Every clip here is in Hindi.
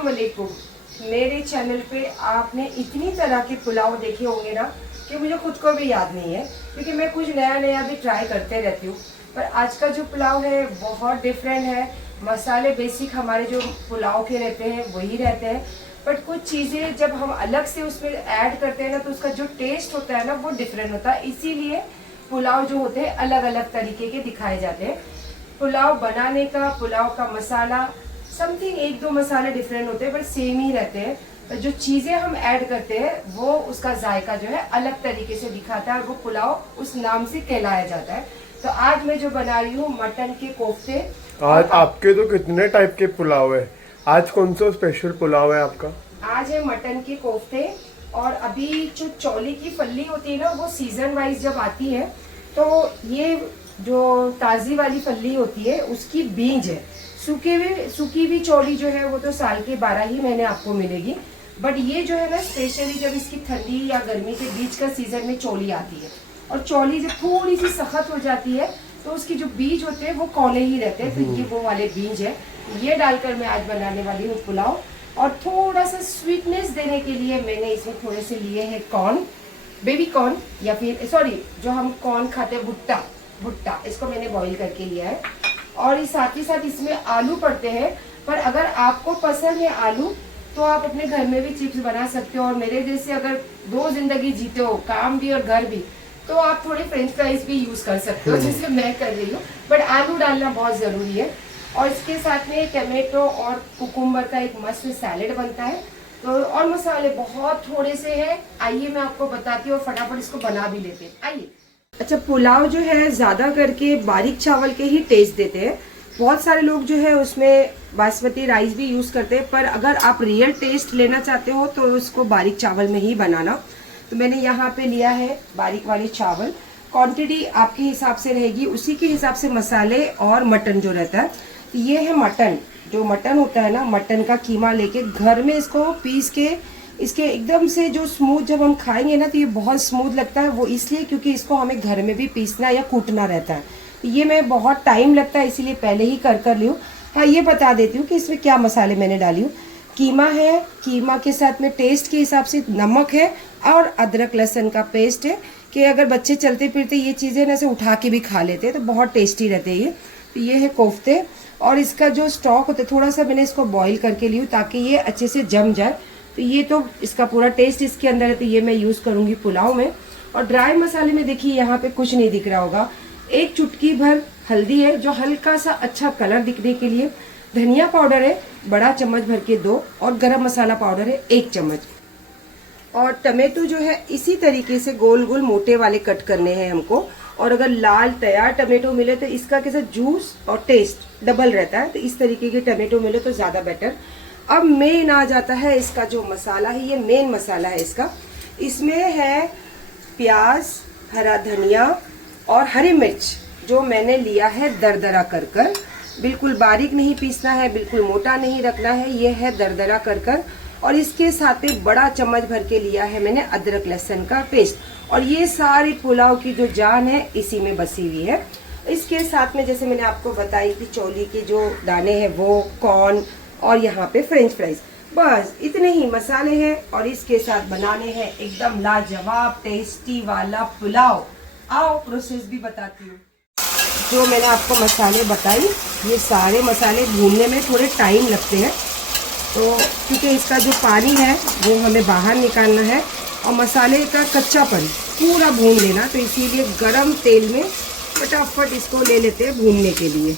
अस्सलाम वालेकुम। मेरे चैनल पे आपने इतनी तरह के पुलाव देखे होंगे ना कि मुझे खुद को भी याद नहीं है, क्योंकि मैं कुछ नया नया भी ट्राई करते रहती हूँ। पर आज का जो पुलाव है बहुत डिफरेंट है। मसाले बेसिक हमारे जो पुलाव के रहते हैं वही रहते हैं, बट कुछ चीज़ें जब हम अलग से उसमें ऐड करते हैं ना तो उसका जो टेस्ट होता है ना वो डिफरेंट होता है। इसीलिए पुलाव जो होते हैं अलग अलग तरीके के दिखाए जाते हैं। पुलाव बनाने का, पुलाव का मसाला समथिंग एक दो मसाले डिफरेंट होते हैं, बट सेम ही रहते हैं। पर जो चीजें हम ऐड करते हैं वो उसका जायका जो है अलग तरीके से दिखाता है और वो पुलाव उस नाम से कहलाया जाता है। तो आज मैं जो बना रही हूँ मटन के कोफ्ते। आज आपके तो कितने टाइप के पुलाव है, आज कौन सा स्पेशल पुलाव है आपका? आज है मटन के कोफ्ते। और अभी जो चौली की फल्ली होती है ना वो सीजन वाइज जब आती है, तो ये जो ताजी वाली फल्ली होती है उसकी बीज है। सूखी भी चौली जो है वो तो साल के 12 ही महीने आपको मिलेगी, बट ये जो है ना स्पेशली जब इसकी ठंडी या गर्मी के बीच का सीजन में चौली आती है। और चौली जब थोड़ी सी सख्त हो जाती है तो उसकी जो बीज होते हैं वो कौले ही रहते हैं। तो ये वो वाले बीज है, ये डालकर मैं आज बनाने वाली हूँ पुलाव। और थोड़ा सा स्वीटनेस देने के लिए मैंने इसमें थोड़े से लिए हैं कॉर्न, बेबी कॉर्न, या फिर सॉरी जो हम कॉर्न खाते हैं भुट्टा, इसको मैंने बॉईल करके लिया है। और इस साथ ही साथ इसमें आलू पड़ते हैं। पर अगर आपको पसंद है आलू तो आप अपने घर में भी चिप्स बना सकते हो। और मेरे जैसे अगर दो जिंदगी जीते हो, काम भी और घर भी, तो आप थोड़े फ्रेंच फ्राइज भी यूज कर सकते हो, जैसे मैं कर रही हूँ। बट आलू डालना बहुत जरूरी है। और इसके साथ में टमाटो और कुकुम्बर का एक मस्त सैलेड बनता है। तो और मसाले बहुत थोड़े से हैं, आइए मैं आपको बताती हूँ और फटाफट इसको बना भी लेते हैं, आइए। अच्छा, पुलाव जो है ज्यादा करके बारीक चावल के ही टेस्ट देते हैं। बहुत सारे लोग जो है उसमें बासमती राइस भी यूज करते हैं, पर अगर आप रियल टेस्ट लेना चाहते हो तो उसको बारीक चावल में ही बनाना। तो मैंने यहाँ पे लिया है बारीक वाले चावल। क्वांटिटी आपके हिसाब से रहेगी, उसी के हिसाब से मसाले और मटन जो रहता है। तो ये है मटन, जो मटन होता है ना, मटन का कीमा लेके घर में इसको पीस के इसके एकदम से जो स्मूथ जब हम खाएंगे ना तो ये बहुत स्मूथ लगता है। वो इसलिए क्योंकि इसको हमें घर में भी पीसना या कूटना रहता है। ये मैं बहुत टाइम लगता है इसीलिए पहले ही कर ली हूँ। हाँ, ये बता देती हूँ कि इसमें क्या मसाले मैंने डाली हूँ। कीमा है, कीमा के साथ में टेस्ट के हिसाब से नमक है और अदरक लहसुन का पेस्ट है, कि अगर बच्चे चलते फिरते ये चीज़ें ना से उठा के भी खा लेते हैं तो बहुत टेस्टी रहते हैं। तो ये है कोफ्ते। और इसका जो स्टॉक होता है थोड़ा सा मैंने इसको बॉईल करके ली हूँ ताकि ये अच्छे से जम जाए। तो ये तो इसका पूरा टेस्ट इसके अंदर है, तो ये मैं यूज़ करूँगी पुलाव में। और ड्राई मसाले में देखिए यहाँ पे कुछ नहीं दिख रहा होगा। एक चुटकी भर हल्दी है जो हल्का सा अच्छा कलर दिखने के लिए। धनिया पाउडर है बड़ा चम्मच भर के 2, और गरम मसाला पाउडर है 1 चम्मच। और टमेटो जो है इसी तरीके से गोल गोल मोटे वाले कट करने हैं हमको। और अगर लाल तैयार टमेटो मिले तो इसका कैसा जूस और टेस्ट डबल रहता है, तो इस तरीके के टमेटो मिले तो ज़्यादा बेटर। अब मेन आ जाता है इसका जो मसाला है, ये मेन मसाला है इसका। इसमें है प्याज, हरा धनिया और हरी मिर्च, जो मैंने लिया है दरदरा कर। बिल्कुल बारीक नहीं पीसना है, बिल्कुल मोटा नहीं रखना है, ये है दरदरा कर। और इसके साथ में बड़ा चम्मच भर के लिया है मैंने अदरक लहसुन का पेस्ट। और ये सारी पुलाव की जो जान है इसी में बसी हुई है। इसके साथ में जैसे मैंने आपको बताई कि चौली के जो दाने हैं वो, कॉर्न, और यहाँ पे फ्रेंच फ्राइज, बस इतने ही मसाले हैं। और इसके साथ बनाने हैं एकदम लाजवाब टेस्टी वाला पुलाव। आओ प्रोसेस भी बताती हूँ। जो मैंने आपको मसाले बताई, ये सारे मसाले भूनने में थोड़े टाइम लगते हैं, तो क्योंकि इसका जो पानी है वो हमें बाहर निकालना है और मसाले का कच्चापन पूरा भून लेना, तो इसीलिए गरम तेल में फटाफट इसको ले लेते हैं भूनने के लिए।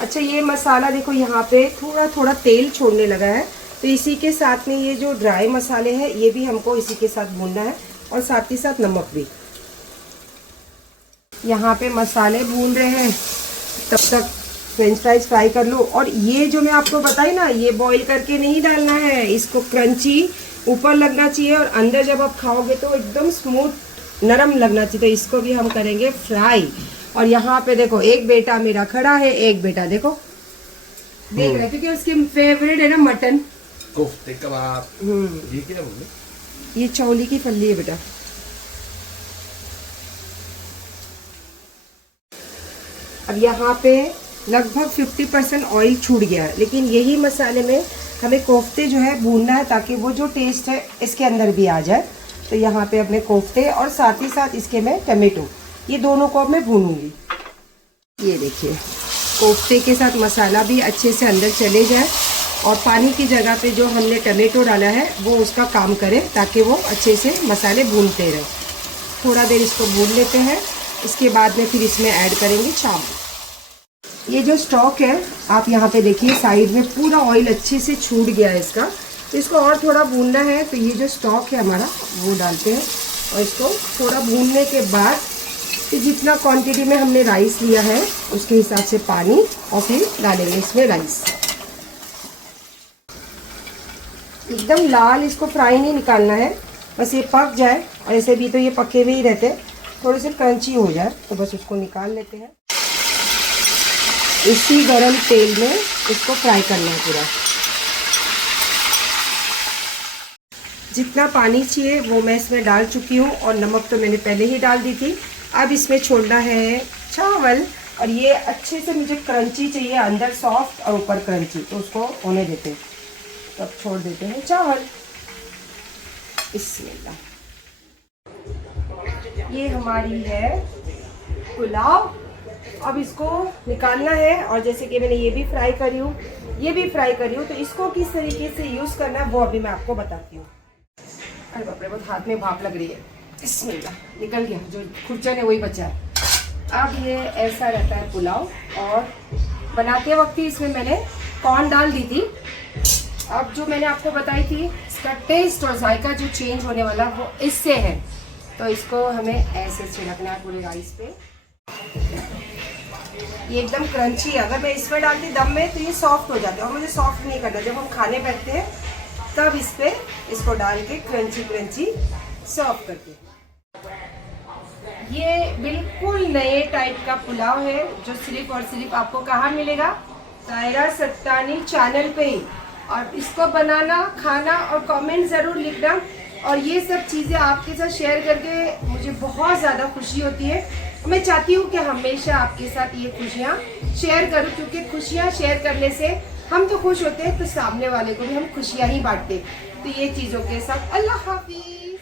अच्छा, ये मसाला देखो यहाँ पे थोड़ा थोड़ा तेल छोड़ने लगा है, तो इसी के साथ में ये जो ड्राई मसाले हैं ये भी हमको इसी के साथ भूनना है, और साथ ही साथ नमक भी। यहाँ पे मसाले भून रहे हैं, तब तक फ्रेंच फ्राइज फ्राई कर लो। और ये जो मैं आपको बताई ना, ये बॉईल करके नहीं डालना है, इसको क्रंची ऊपर लगना चाहिए और अंदर जब आप खाओगे तो एकदम स्मूथ नरम लगना चाहिए। तो इसको भी हम करेंगे फ्राई। और यहाँ पे देखो एक बेटा मेरा खड़ा है, एक बेटा देखो देख रहा है, क्योंकि उसकी फेवरेट है ना मटन कोफ्ते कबाब। ये क्या बोले? ये चौली की फल्ली है बेटा। अब यहाँ पे लगभग 50% ऑयल छूट गया है। लेकिन यही मसाले में हमें कोफ्ते जो है भूनना है ताकि वो जो टेस्ट है इसके अंदर भी आ जाए। तो यहाँ पे अपने कोफ्ते और साथ ही साथ इसके मैं टमाटो, ये दोनों को अब मैं भूनूंगी। ये देखिए कोफ्ते के साथ मसाला भी अच्छे से अंदर चले जाए और पानी की जगह पे जो हमने टमाटो डाला है वो उसका काम करे ताकि वो अच्छे से मसाले भूनते रहे। थोड़ा देर इसको भून लेते हैं। इसके बाद में फिर इसमें ऐड करेंगे चावल। ये जो स्टॉक है आप यहाँ पे देखिए साइड में पूरा ऑयल अच्छे से छूट गया है इसका। तो इसको और थोड़ा भूनना है। तो ये जो स्टॉक है हमारा वो डालते हैं और इसको थोड़ा भूनने के बाद फिर जितना क्वांटिटी में हमने राइस लिया है उसके हिसाब से पानी और फिर डालेंगे इसमें राइस। एकदम लाल इसको फ्राई नहीं निकालना है, बस ये पक जाए। और ऐसे भी तो ये पके हुए ही रहते, थोड़े से क्रंची हो जाए तो बस उसको निकाल लेते हैं। इसी गरम तेल में इसको फ्राई करना है पूरा। जितना पानी चाहिए वो मैं इसमें डाल चुकी हूँ और नमक तो मैंने पहले ही डाल दी थी। अब इसमें छोड़ना है चावल और ये अच्छे से मुझे क्रंची चाहिए, अंदर सॉफ्ट और ऊपर क्रंची, तो उसको होने देते हैं। तो अब छोड़ देते हैं चावल। बिस्मिल्लाह। ये हमारी है पुलाव। अब इसको निकालना है और जैसे कि मैंने ये भी फ्राई करी हूँ, ये भी फ्राई करी हूँ, तो इसको किस तरीके से यूज़ करना है वो अभी मैं आपको बताती हूँ। अरे बाप रे, बहुत हाथ में भाप लग रही है। बिस्मिल्लाह, निकल गया, जो खुरचन है वही बचा है। अब ये ऐसा रहता है पुलाव और बनाते वक्त ही इसमें मैंने कॉर्न डाल दी थी। अब जो मैंने आपको बताई थी इसका टेस्ट और जायका जो चेंज होने वाला वो इससे है। तो इसको हमें ऐसे छिड़कना है पूरे राइस पे। ये एकदम क्रंची है। अगर मैं इसमें डालती दम में तो ये सॉफ्ट हो जाता है और मुझे सॉफ्ट नहीं करना। जब हम खाने बैठते हैं तब इस पे इसको डाल के क्रंची क्रंची सर्व करके। ये बिल्कुल नए टाइप का पुलाव है जो सिर्फ और सिर्फ आपको कहाँ मिलेगा, तायरा सत्तानी चैनल पे ही। और इसको बनाना, खाना और कमेंट ज़रूर लिखना। और ये सब चीज़ें आपके साथ शेयर करके मुझे बहुत ज़्यादा खुशी होती है। मैं चाहती हूँ कि हमेशा आपके साथ ये खुशियाँ शेयर करूँ, क्योंकि खुशियाँ शेयर करने से हम तो खुश होते हैं तो सामने वाले को भी हम खुशियाँ ही बांटते। तो ये चीज़ों के साथ अल्लाह हाफिज़।